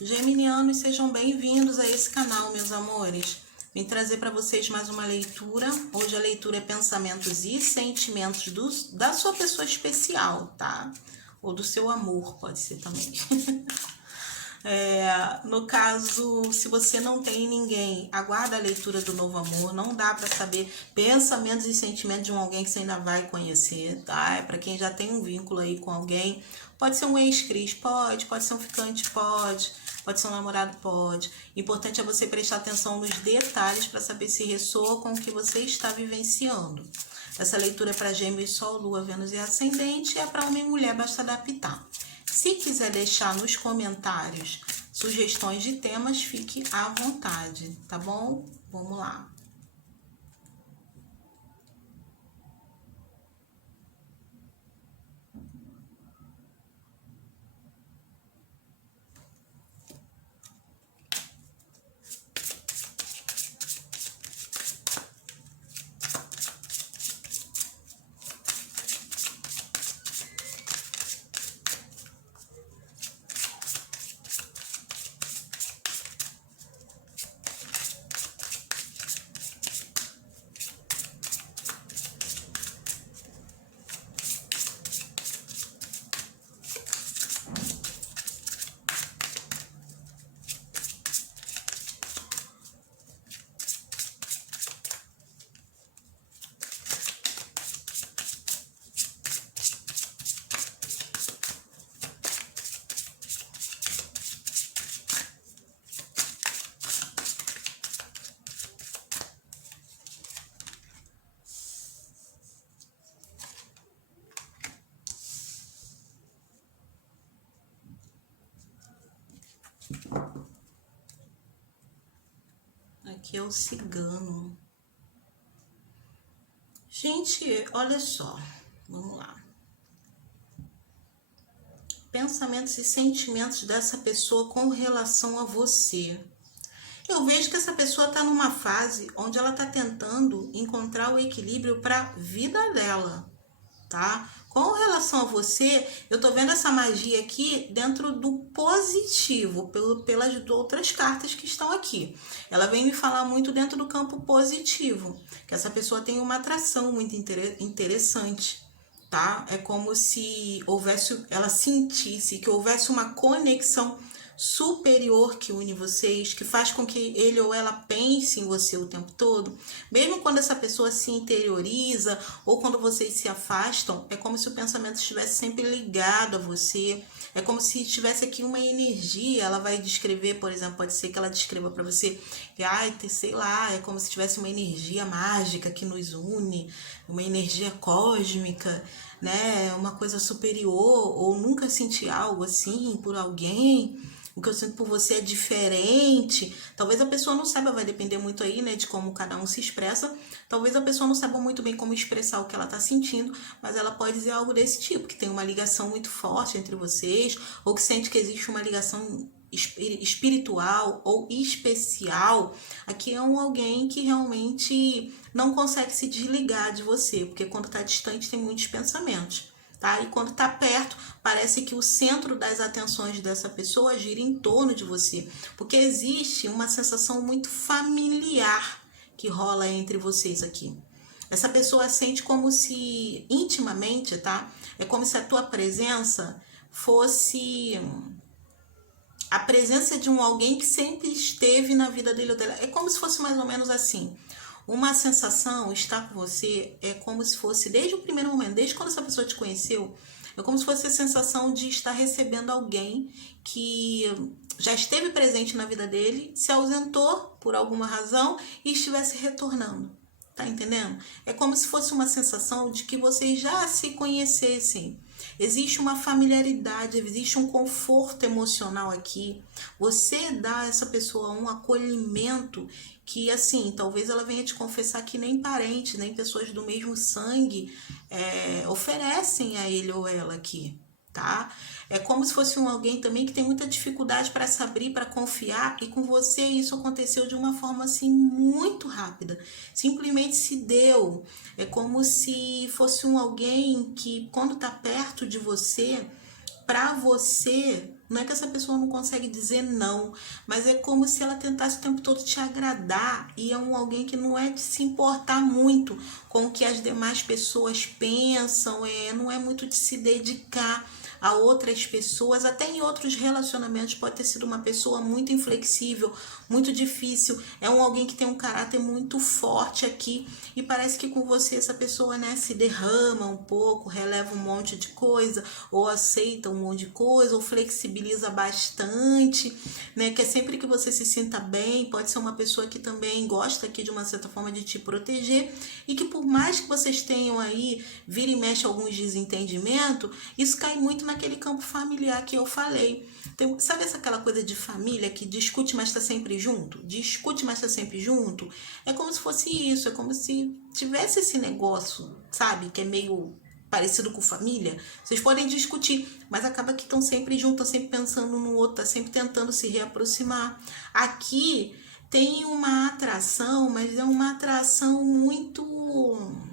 Geminianos, sejam bem-vindos a esse canal, meus amores. Vim trazer para vocês mais uma leitura. Hoje a leitura é pensamentos e sentimentos da sua pessoa especial, tá? Ou do seu amor, pode ser também. No caso, se você não tem ninguém, aguarda a leitura do novo amor. Não dá para saber pensamentos e sentimentos de alguém que você ainda vai conhecer, tá? É para quem já tem um vínculo aí com alguém. Pode ser um ex-cris, pode ser um ficante, pode ser um namorado, pode. Importante é você prestar atenção nos detalhes para saber se ressoa com o que você está vivenciando. Essa leitura é para Gêmeos, Sol, Lua, Vênus e Ascendente, é para homem e mulher, basta adaptar. Se quiser deixar nos comentários sugestões de temas, fique à vontade, tá bom? Vamos lá. Aqui é o cigano. Gente, olha só. Vamos lá. Pensamentos e sentimentos dessa pessoa com relação a você. Eu vejo que essa pessoa está numa fase onde ela está tentando encontrar o equilíbrio para a vida dela, tá? Com relação a você, eu tô vendo essa magia aqui dentro do positivo, pelas outras cartas que estão aqui. Ela vem me falar muito dentro do campo positivo, que essa pessoa tem uma atração muito interessante, tá? É como se houvesse, ela sentisse que houvesse uma conexão superior que une vocês, que faz com que ele ou ela pense em você o tempo todo. Mesmo quando essa pessoa se interioriza ou quando vocês se afastam, é como se o pensamento estivesse sempre ligado a você. É como se tivesse aqui uma energia. Ela vai descrever, por exemplo, pode ser que ela descreva para você, sei lá, é como se tivesse uma energia mágica que nos une, uma energia cósmica, né? Uma coisa superior, ou nunca senti algo assim por alguém. O que eu sinto por você é diferente. Talvez a pessoa não saiba, vai depender muito aí, né, de como cada um se expressa. Talvez a pessoa não saiba muito bem como expressar o que ela tá sentindo, mas ela pode dizer algo desse tipo, que tem uma ligação muito forte entre vocês, ou que sente que existe uma ligação espiritual ou especial. Aqui é alguém que realmente não consegue se desligar de você, porque quando tá distante tem muitos pensamentos. Tá? E quando tá perto, parece que o centro das atenções dessa pessoa gira em torno de você, porque existe uma sensação muito familiar que rola entre vocês aqui. Essa pessoa sente como se, intimamente, tá? É como se a tua presença fosse a presença de alguém que sempre esteve na vida dele ou dela. É como se fosse mais ou menos assim. Uma sensação, estar com você, é como se fosse, desde o primeiro momento, desde quando essa pessoa te conheceu, é como se fosse a sensação de estar recebendo alguém que já esteve presente na vida dele, se ausentou por alguma razão e estivesse retornando. Tá entendendo? É como se fosse uma sensação de que vocês já se conhecessem. Existe uma familiaridade, existe um conforto emocional aqui. Você dá a essa pessoa um acolhimento que, assim, talvez ela venha te confessar que nem parentes, nem pessoas do mesmo sangue oferecem a ele ou ela aqui, tá? É como se fosse alguém também que tem muita dificuldade para se abrir, para confiar, e com você isso aconteceu de uma forma assim muito rápida. Simplesmente se deu. É como se fosse alguém que, quando tá perto de você, para você Não é que essa pessoa não consegue dizer não, mas é como se ela tentasse o tempo todo te agradar, e é alguém que não é de se importar muito com o que as demais pessoas pensam, não é muito de se dedicar a outras pessoas. Até em outros relacionamentos pode ter sido uma pessoa muito inflexível, muito difícil, é alguém que tem um caráter muito forte aqui, e parece que com você essa pessoa, né, se derrama um pouco, releva um monte de coisa, ou aceita um monte de coisa, ou flexibiliza bastante, né, que é sempre que você se sinta bem. Pode ser uma pessoa que também gosta aqui de uma certa forma de te proteger, e que por mais que vocês tenham aí, vira e mexe alguns desentendimentos, isso cai muito naquele campo familiar que eu falei. Sabe aquela coisa de família que discute, mas está sempre junto? Discute, mas está sempre junto? É como se fosse isso, é como se tivesse esse negócio, sabe? Que é meio parecido com família. Vocês podem discutir, mas acaba que estão sempre juntos, estão sempre pensando no outro, tá sempre tentando se reaproximar. Aqui tem uma atração, mas é uma atração muito...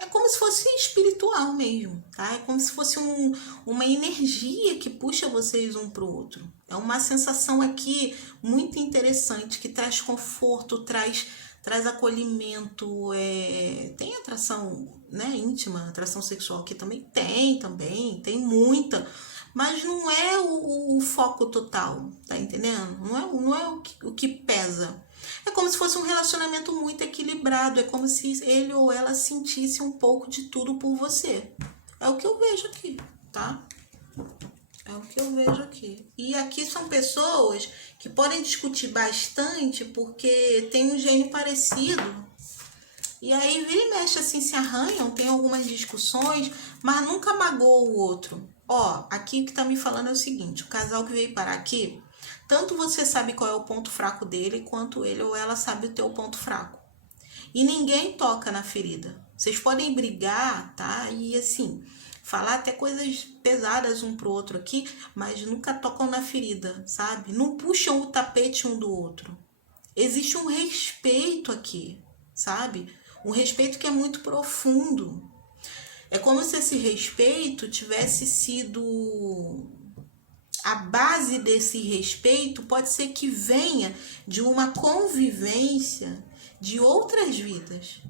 É como se fosse espiritual mesmo, tá? É como se fosse uma energia que puxa vocês um pro outro. É uma sensação aqui muito interessante, que traz conforto, traz acolhimento. Tem atração, né, íntima, atração sexual aqui tem muita, mas não é o foco total, tá entendendo? Não é o que pesa. É como se fosse um relacionamento muito equilibrado, é como se ele ou ela sentisse um pouco de tudo por você. É o que eu vejo aqui, tá? É o que eu vejo aqui. E aqui são pessoas que podem discutir bastante porque tem um gênio parecido. E aí vira e mexe assim, se arranham, tem algumas discussões, mas nunca magoou o outro. Ó, aqui o que tá me falando é o seguinte: o casal que veio parar aqui, tanto você sabe qual é o ponto fraco dele, quanto ele ou ela sabe o teu ponto fraco. E ninguém toca na ferida. Vocês podem brigar, tá? E assim, falar até coisas pesadas um pro outro aqui, mas nunca tocam na ferida, sabe? Não puxam o tapete um do outro. Existe um respeito aqui, sabe? Um respeito que é muito profundo. É como se esse respeito tivesse sido... A base desse respeito pode ser que venha de uma convivência de outras vidas.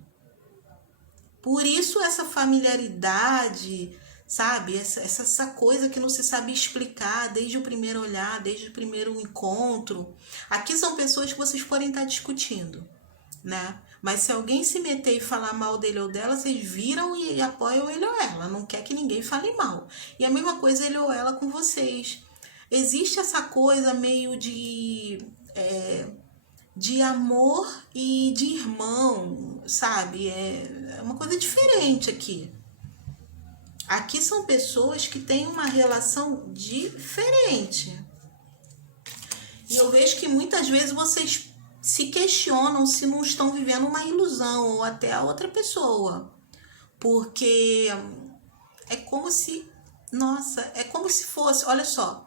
Por isso essa familiaridade, sabe? Essa coisa que não se sabe explicar desde o primeiro olhar, desde o primeiro encontro. Aqui são pessoas que vocês podem estar discutindo, né? Mas se alguém se meter e falar mal dele ou dela, vocês viram e apoiam ele ou ela. Não quer que ninguém fale mal. E a mesma coisa ele ou ela com vocês. Existe essa coisa meio de amor e de irmão, sabe? É uma coisa diferente aqui. Aqui são pessoas que têm uma relação diferente. E eu vejo que muitas vezes vocês se questionam se não estão vivendo uma ilusão, ou até a outra pessoa. Porque é como se... Nossa, é como se fosse... Olha só.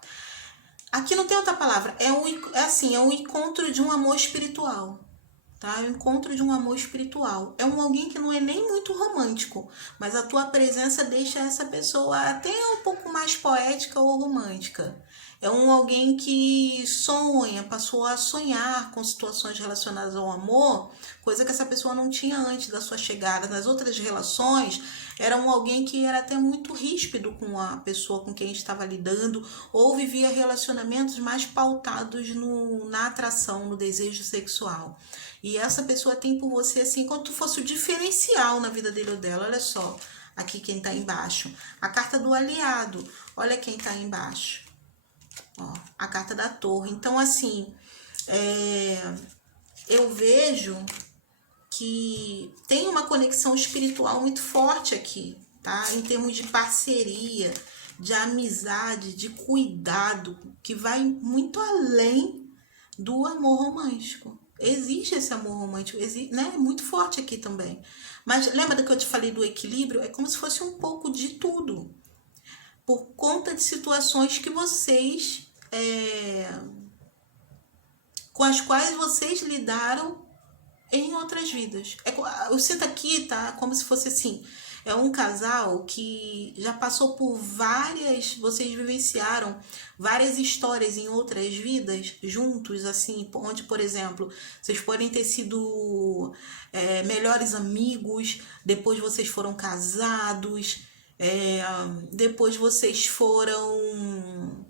Aqui não tem outra palavra. É um encontro de um amor espiritual. Tá? É um encontro de um amor espiritual. É alguém que não é nem muito romântico, mas a tua presença deixa essa pessoa até um pouco mais poética ou romântica. É alguém que sonha, passou a sonhar com situações relacionadas ao amor, coisa que essa pessoa não tinha antes da sua chegada. Nas outras relações, era alguém que era até muito ríspido com a pessoa com quem estava lidando, ou vivia relacionamentos mais pautados na atração, no desejo sexual. E essa pessoa tem por você assim, como se fosse o diferencial na vida dele ou dela. Olha só, aqui quem tá embaixo. A carta do aliado. Olha quem tá embaixo. Ó, a carta da torre. Então, assim, eu vejo que tem uma conexão espiritual muito forte aqui, tá? Em termos de parceria, de amizade, de cuidado, que vai muito além do amor romântico. Existe esse amor romântico, né? É muito forte aqui também. Mas lembra do que eu te falei do equilíbrio? É como se fosse um pouco de tudo. Por conta de situações que vocês... com as quais vocês lidaram em outras vidas. Eu sinto aqui, tá? Como se fosse assim... É um casal que já passou por vocês vivenciaram várias histórias em outras vidas juntos, assim, onde, por exemplo, vocês podem ter sido melhores amigos, depois vocês foram casados, é, depois vocês foram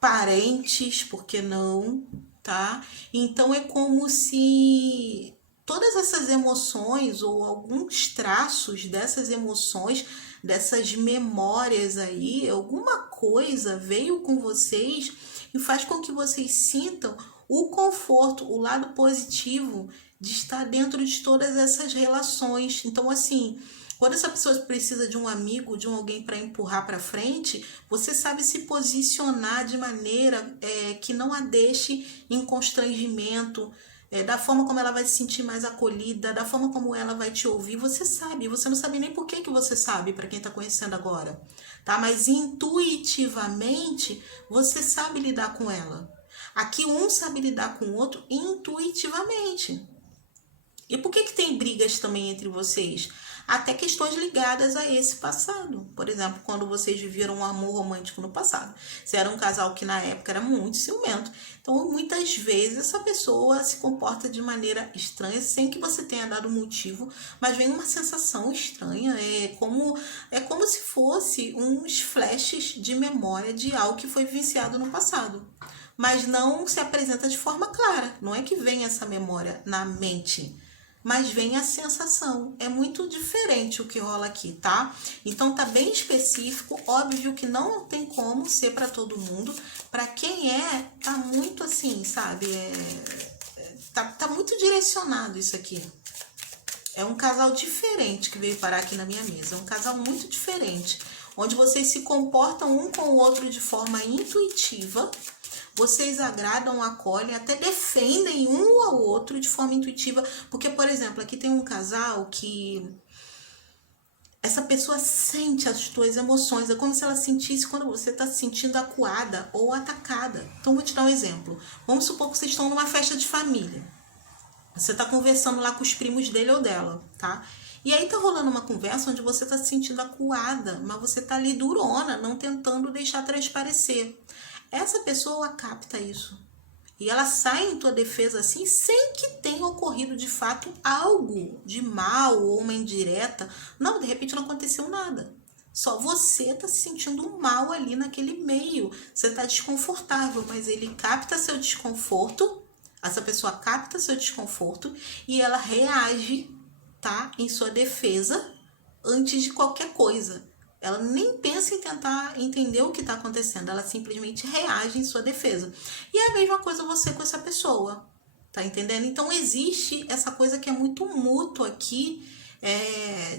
parentes, por que não, tá? Então é como se todas essas emoções ou alguns traços dessas emoções, dessas memórias aí, alguma coisa veio com vocês e faz com que vocês sintam o conforto, o lado positivo de estar dentro de todas essas relações. Então, assim, quando essa pessoa precisa de um amigo, de alguém para empurrar para frente, você sabe se posicionar de maneira que não a deixe em constrangimento, da forma como ela vai se sentir mais acolhida, da forma como ela vai te ouvir. Você sabe, você não sabe nem por que você sabe, para quem está conhecendo agora, tá? Mas intuitivamente você sabe lidar com ela. Aqui um sabe lidar com o outro intuitivamente. E por que tem brigas também entre vocês? Até questões ligadas a esse passado. Por exemplo, quando vocês viveram um amor romântico no passado. Você era um casal que na época era muito ciumento. Então, muitas vezes, essa pessoa se comporta de maneira estranha, sem que você tenha dado motivo, mas vem uma sensação estranha. É como se fosse uns flashes de memória de algo que foi vivenciado no passado. Mas não se apresenta de forma clara. Não é que vem essa memória na mente, mas vem a sensação. É muito diferente o que rola aqui, tá? Então tá bem específico, óbvio que não tem como ser para todo mundo. Para quem tá muito assim, sabe? Tá muito direcionado isso aqui. É um casal diferente que veio parar aqui na minha mesa. É um casal muito diferente, onde vocês se comportam um com o outro de forma intuitiva. Vocês agradam, acolhem, até defendem um ao outro de forma intuitiva. Porque, por exemplo, aqui tem um casal que essa pessoa sente as tuas emoções. É como se ela sentisse quando você está se sentindo acuada ou atacada. Então, vou te dar um exemplo. Vamos supor que vocês estão numa festa de família. Você está conversando lá com os primos dele ou dela, tá? E aí tá rolando uma conversa onde você tá se sentindo acuada, mas você tá ali durona, não tentando deixar transparecer. Essa pessoa capta isso. E ela sai em tua defesa assim, sem que tenha ocorrido de fato algo de mal ou uma indireta. Não, de repente não aconteceu nada. Só você tá se sentindo mal ali naquele meio. Você tá desconfortável, mas ele capta seu desconforto. Essa pessoa capta seu desconforto e ela reage, tá, em sua defesa antes de qualquer coisa. Ela nem pensa em tentar entender o que está acontecendo, ela simplesmente reage em sua defesa. E é a mesma coisa você com essa pessoa, tá entendendo? Então existe essa coisa que é muito mútua aqui,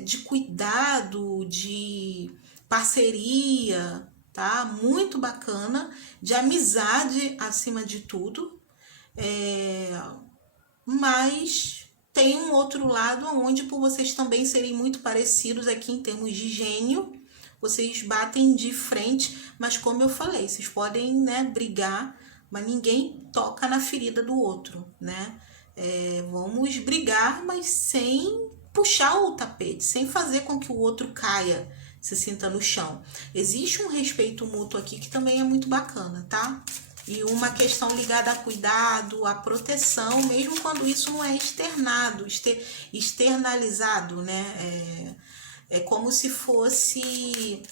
de cuidado, de parceria, tá? Muito bacana, de amizade acima de tudo, mas tem um outro lado onde, por vocês também serem muito parecidos aqui em termos de gênio, vocês batem de frente, mas como eu falei, vocês podem, né, brigar, mas ninguém toca na ferida do outro, né? Vamos brigar, mas sem puxar o tapete, sem fazer com que o outro caia, se sinta no chão. Existe um respeito mútuo aqui que também é muito bacana, tá? E uma questão ligada a cuidado, a proteção, mesmo quando isso não é externalizado, né? É como se fosse...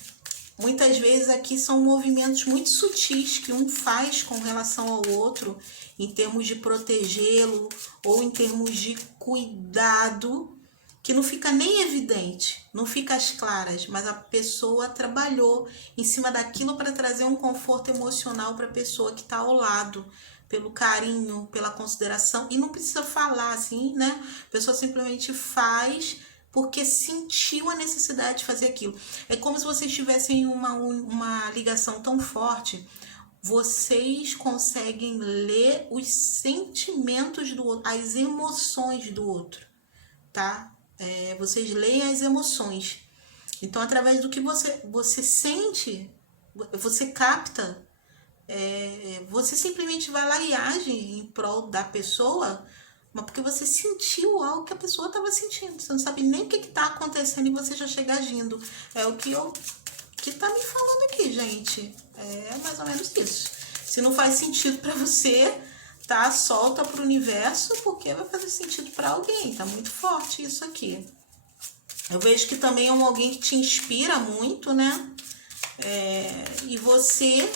Muitas vezes aqui são movimentos muito sutis que um faz com relação ao outro, em termos de protegê-lo ou em termos de cuidado, que não fica nem evidente, não fica às claras, mas a pessoa trabalhou em cima daquilo para trazer um conforto emocional para a pessoa que está ao lado, pelo carinho, pela consideração, e não precisa falar assim, né? A pessoa simplesmente faz porque sentiu a necessidade de fazer aquilo. É como se vocês tivessem uma ligação tão forte, vocês conseguem ler os sentimentos do outro, as emoções do outro, tá? Vocês leem as emoções. Então, através do que você sente, você capta, você simplesmente vai lá e age em prol da pessoa, mas porque você sentiu algo que a pessoa estava sentindo. Você não sabe nem o que está acontecendo e você já chega agindo. É o que tá me falando aqui, gente. É mais ou menos isso. Se não faz sentido para você, tá? Solta pro universo, porque vai fazer sentido para alguém. Tá muito forte isso aqui. Eu vejo que também é alguém que te inspira muito, né? E você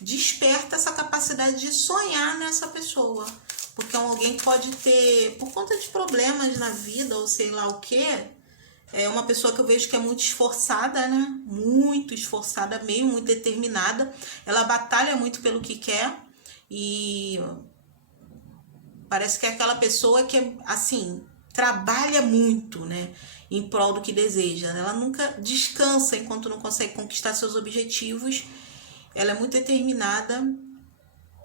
desperta essa capacidade de sonhar nessa pessoa. Porque é alguém que pode ter, por conta de problemas na vida, ou sei lá o que, é uma pessoa que eu vejo que é muito esforçada, né? Muito esforçada mesmo, muito determinada. Ela batalha muito pelo que quer e parece que é aquela pessoa que, assim, trabalha muito, né? Em prol do que deseja. Ela nunca descansa enquanto não consegue conquistar seus objetivos. Ela é muito determinada.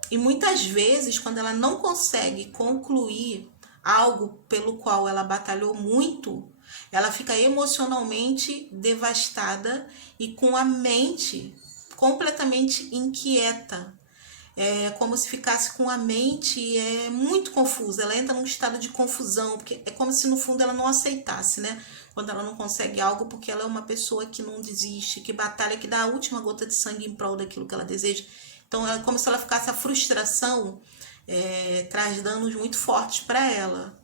E muitas vezes, quando ela não consegue concluir algo pelo qual ela batalhou muito, ela fica emocionalmente devastada e com a mente completamente inquieta. É como se ficasse com a mente muito confusa. Ela entra num estado de confusão, porque é como se no fundo ela não aceitasse, né? Quando ela não consegue algo, porque ela é uma pessoa que não desiste, que batalha, que dá a última gota de sangue em prol daquilo que ela deseja. Então é como se ela ficasse, a frustração traz danos muito fortes para ela.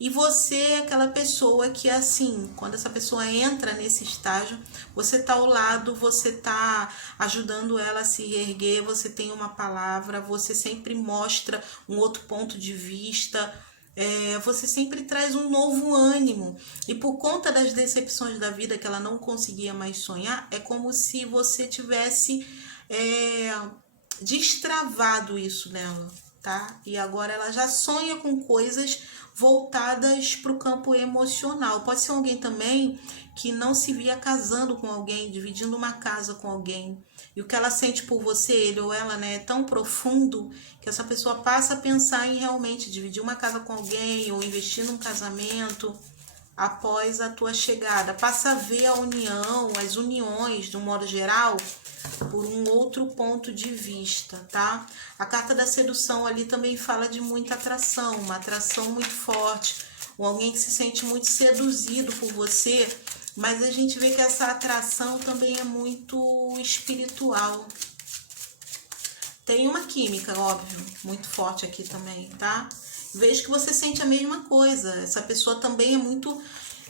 E você é aquela pessoa que, assim, quando essa pessoa entra nesse estágio, você tá ao lado, você tá ajudando ela a se erguer, você tem uma palavra, você sempre mostra um outro ponto de vista, você sempre traz um novo ânimo. E por conta das decepções da vida que ela não conseguia mais sonhar, é como se você tivesse destravado isso nela, tá? E agora ela já sonha com coisas voltadas para o campo emocional. Pode ser alguém também que não se via casando com alguém, dividindo uma casa com alguém. E o que ela sente por você, ele ou ela, né, é tão profundo que essa pessoa passa a pensar em realmente dividir uma casa com alguém ou investir num casamento após a tua chegada. Passa a ver a união, as uniões, de um modo geral, por um outro ponto de vista, tá? A carta da sedução ali também fala de muita atração, uma atração muito forte, ou alguém que se sente muito seduzido por você, mas a gente vê que essa atração também é muito espiritual. Tem uma química, óbvio, muito forte aqui também, tá? Vejo que você sente a mesma coisa. Essa pessoa também é muito...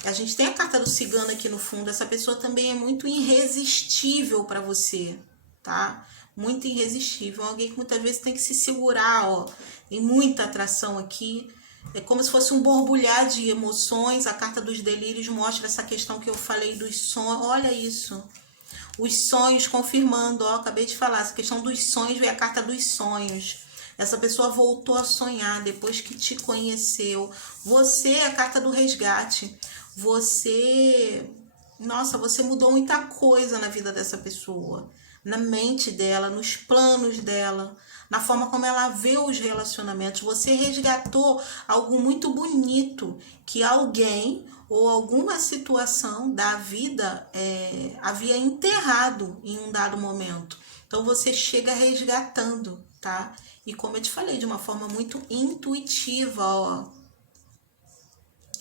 A gente tem a carta do cigano aqui no fundo. Essa pessoa também é muito irresistível para você, tá? Muito irresistível. Alguém que muitas vezes tem que se segurar, ó. Tem muita atração aqui. É como se fosse um borbulhar de emoções. A carta dos delírios mostra essa questão que eu falei dos sonhos. Olha isso. Os sonhos confirmando, ó. Acabei de falar. Essa questão dos sonhos, veio a carta dos sonhos. Essa pessoa voltou a sonhar depois que te conheceu. Você é a carta do resgate. Você mudou muita coisa na vida dessa pessoa, na mente dela, nos planos dela, na forma como ela vê os relacionamentos. Você resgatou algo muito bonito que alguém ou alguma situação da vida havia enterrado em um dado momento. Então você chega resgatando, tá? E como eu te falei, de uma forma muito intuitiva, ó.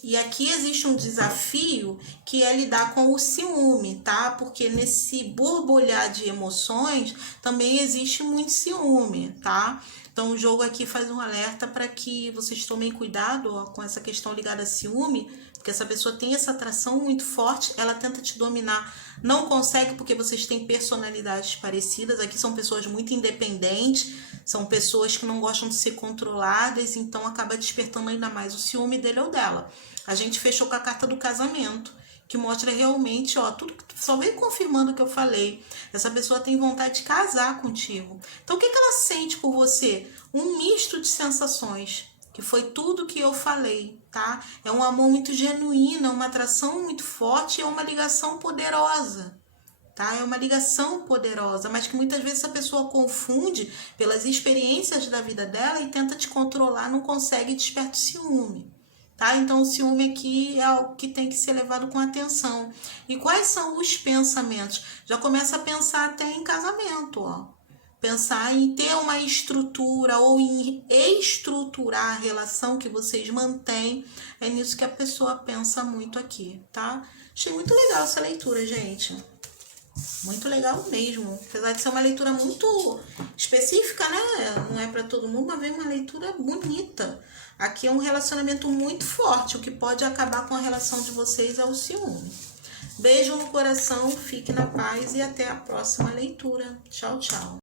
E aqui existe um desafio que é lidar com o ciúme, tá? Porque nesse borbulhar de emoções também existe muito ciúme, tá? Então o jogo aqui faz um alerta para que vocês tomem cuidado, ó, com essa questão ligada a ciúme, porque essa pessoa tem essa atração muito forte, ela tenta te dominar, não consegue porque vocês têm personalidades parecidas. Aqui são pessoas muito independentes, são pessoas que não gostam de ser controladas, então acaba despertando ainda mais o ciúme dele ou dela. A gente fechou com a carta do casamento, que mostra realmente, ó, tudo que só veio confirmando o que eu falei. Essa pessoa tem vontade de casar contigo. Então o que ela sente por você? Um misto de sensações, que foi tudo que eu falei, tá? É um amor muito genuíno, é uma atração muito forte, é uma ligação poderosa. Tá? É uma ligação poderosa, mas que muitas vezes a pessoa confunde pelas experiências da vida dela e tenta te controlar, não consegue, desperta o ciúme. Tá? Então o ciúme aqui é algo que tem que ser levado com atenção. E quais são os pensamentos? Já começa a pensar até em casamento, ó. pensar em ter uma estrutura ou em estruturar a relação que vocês mantêm. É nisso que a pessoa pensa muito aqui, tá? Achei muito legal essa leitura, gente. Muito legal mesmo. Apesar de ser uma leitura muito específica, né? Não é para todo mundo, mas vem uma leitura bonita. Aqui é um relacionamento muito forte. O que pode acabar com a relação de vocês é o ciúme. Beijo no coração, fique na paz e até a próxima leitura. Tchau, tchau.